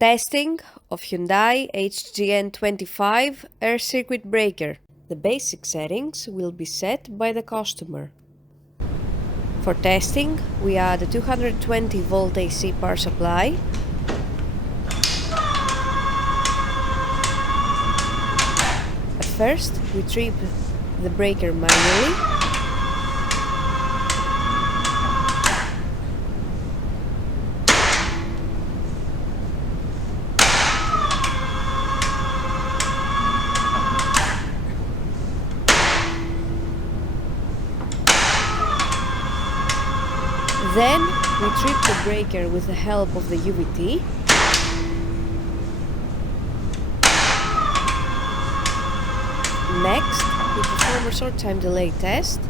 Testing of Hyundai HGN25 air circuit breaker. The basic settings will be set by the customer. For testing, we add a 220 volt AC power supply, at first we trip the breaker manually. Then we trip the breaker with the help of the UVT. Next, we perform a short time delay test,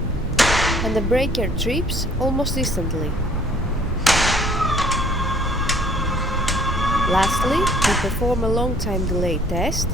and the breaker trips almost instantly. Lastly, we perform a long time delay test.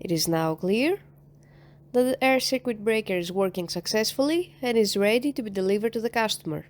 It is now clear that the air circuit breaker is working successfully and is ready to be delivered to the customer.